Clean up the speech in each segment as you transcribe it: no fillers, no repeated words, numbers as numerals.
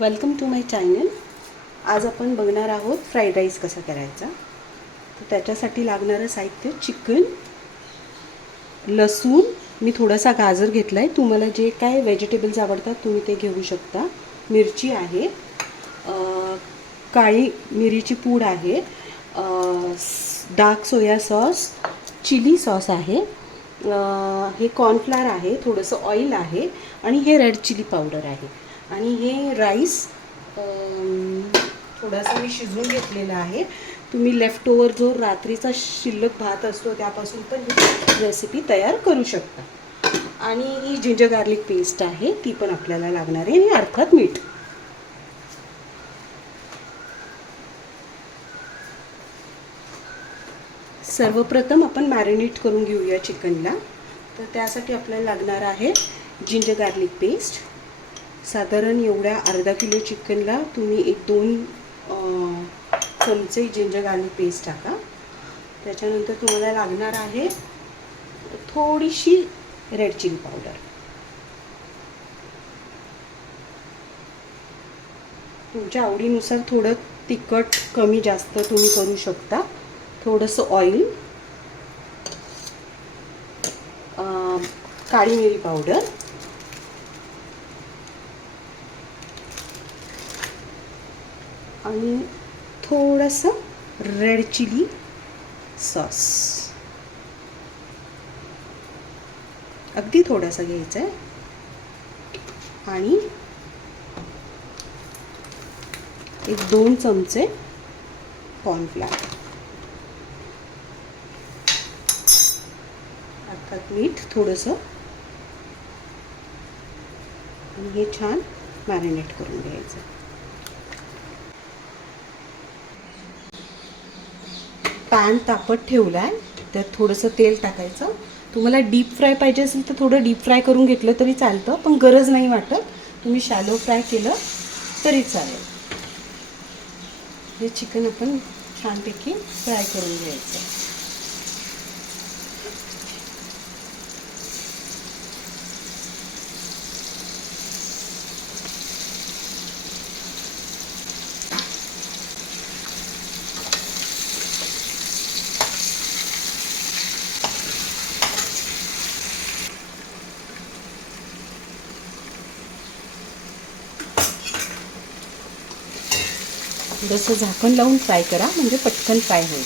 Welcome to my channel. आज आपण बघणार आहोत फ्राईड राईस कसा करायचा. तर त्याच्यासाठी लागणारं साहित्य चिकन, लसूण, मी थोडासा गाजर घेतला आहे. तुम्हाला जे काय व्हेजिटेबल्स आवडतात तुम्ही ते घेऊ शकता. मिरची आहे, काळी मिरीची पूड आहे, dark soya sauce, chilli sauce आहे, हे कॉर्नफ्लावर आहे, थोडंसं ऑइल आहे आणि हे रेड चिली पावडर आहे. आणि हे राईस थोडासा मी शिजवून घेतलेला आहे. तुम्ही लेफ्ट ओव्हर जो रात्रीचा शिल्लक भात असतो त्यापासून पण ही रेसिपी तयार करू शकता. आणि ही जिंजर गार्लिक पेस्ट आहे, ती पण आपल्याला लागणार आहे, आणि अर्थात मीठ. सर्वप्रथम आपण मॅरिनेट करून घेऊया चिकनला. तर त्यासाठी आपल्याला लागणार आहे जिंजर गार्लिक पेस्ट. साधारण एवढ्या अर्धा किलो चिकनला तुम्ही 1-2 चमचे जिंजर गार्लिक पेस्ट टाका. त्याच्यानंतर तुम्हाला लागणार आहे थोडीशी रेड चिली पावडर. तुमच्या आवडीनुसार थोडं तिखट कमी जास्त तुम्ही करू शकता. थोडंसं ऑइल, काळी मिरी पावडर, आणि थोडंसं रेड चिली सॉस. अगदी थोडासा घ्यायचा आहे. आणि 1-2 चमचे कॉर्नफ्लावर, अर्थात मीठ थोडंसं. आणि हे छान मॅरिनेट करून घ्यायचं. पॅन तापत ठेवला आहे, त्यात थोडंसं तेल टाकायचं. तुम्हाला डीप फ्राय पाहिजे असेल तर थोडं डीप फ्राय करून घेतलं तरी चालतं, पण गरज नाही वाटत. तुम्ही शॅलो फ्राय केलं तरी चालेल. हे चिकन आपण छानपैकी फ्राय करून घ्यायचं. थोडंसं झाकण लावून फ्राय करा, म्हणजे पटकन फ्राय होईल.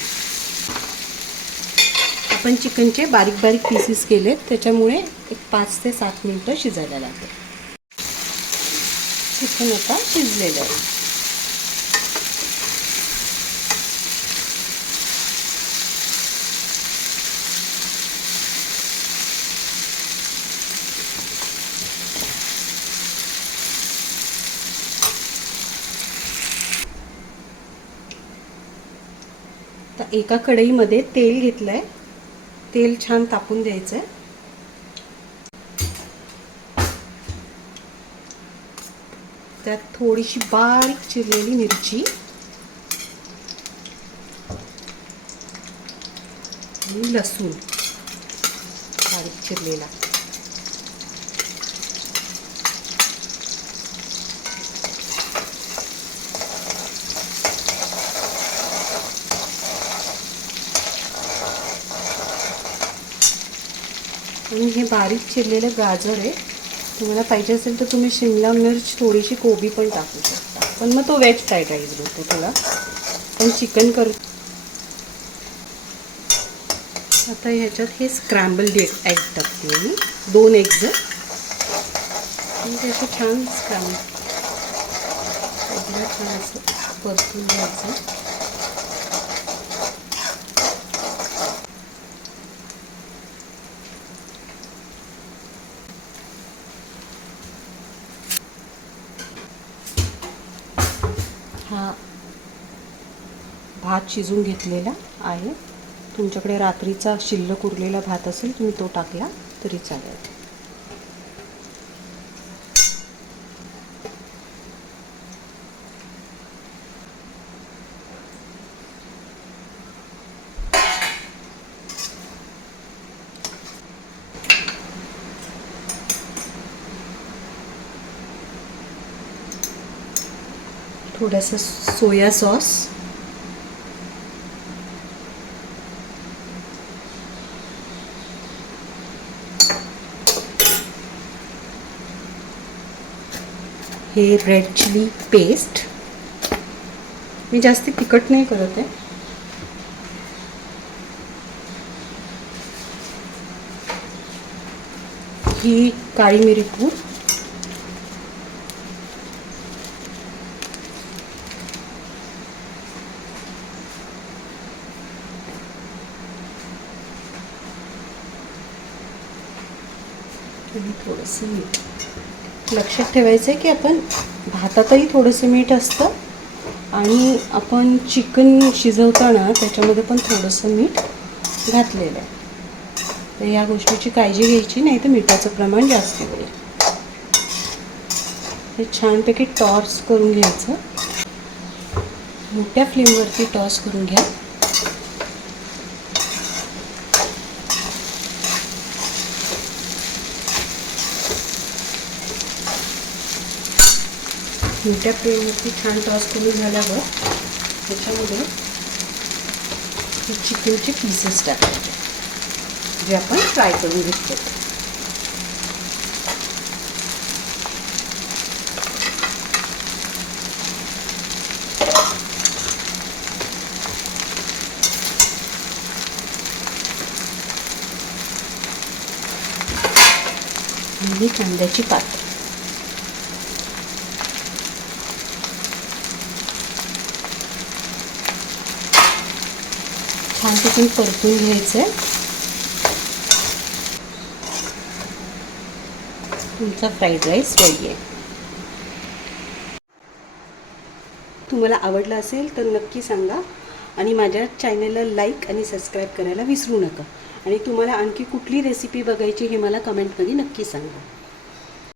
आपण चिकनचे बारीक बारीक पीसेस केलेत, त्याच्यामुळे एक 5 ते 7 मिनटं शिजायला लागतं. चिकन आता शिजलेलं आहे. तर एका कढईमध्ये तेल घेतलं आहे. तेल छान तापून द्यायचं आहे. त्यात थोडीशी बारीक चिरलेली मिरची आणि लसूण बारीक चिरलेला. आणि हे बारीक चिरलेलं गाजर आहे. तुम्हाला पाहिजे असेल तर तुम्ही शिमला मिर्च, थोडीशी कोबी पण टाकू शकता, पण मग तो व्हेज फ्राईड राईस बनतो थोडा. पण चिकन आता ह्याच्यात हे स्क्रॅम्बल्ड एग टाकते मी, 2 एग्ज. आणि त्याचं छान छान असं परतून घ्यायचं. हा भात शिजून घेतलेला आहे. तुमच्याकडे रात्रीचा शिल्लक उरलेला भात असेल तुम्ही तो टाकला तरी चालेल. थोडासा सोया सॉस, हे रेड चिली पेस्ट, मी जास्त तिखट नाही करत आहे. ही काळी मिरी पूड, आणि थोडंसं मीठ. लक्षात ठेवायचं आहे की आपण भातातही थोडंसं मीठ असतं आणि आपण चिकन शिजवताना त्याच्यामध्ये पण थोडंसं मीठ घातलेलं आहे. तर या गोष्टीची काळजी घ्यायची, नाही तर मिठाचं प्रमाण जास्त होईल. हे छानपैकी टॉस करून घ्यायचं. मोठ्या फ्लेमवरती टॉस करून घ्या. मोठ्या फ्लेमवरती छान टॉस करून झाल्यावर त्याच्यामध्ये हे चिकनचे पीसेस टाकायचे जे आपण फ्राय करून घेतले. आणि कांद्याची पात. छानपैकी परतून घ्यायचं आहे. तुमचा फ्राईड राईस रेडी आहे. तुम्हाला आवडला असेल तर नक्की सांगा आणि माझ्या चॅनलला लाईक आणि सबस्क्राईब करायला विसरू नका. आणि तुम्हाला आणखी कुठली रेसिपी बघायची हे मला कमेंटमध्ये नक्की सांगा.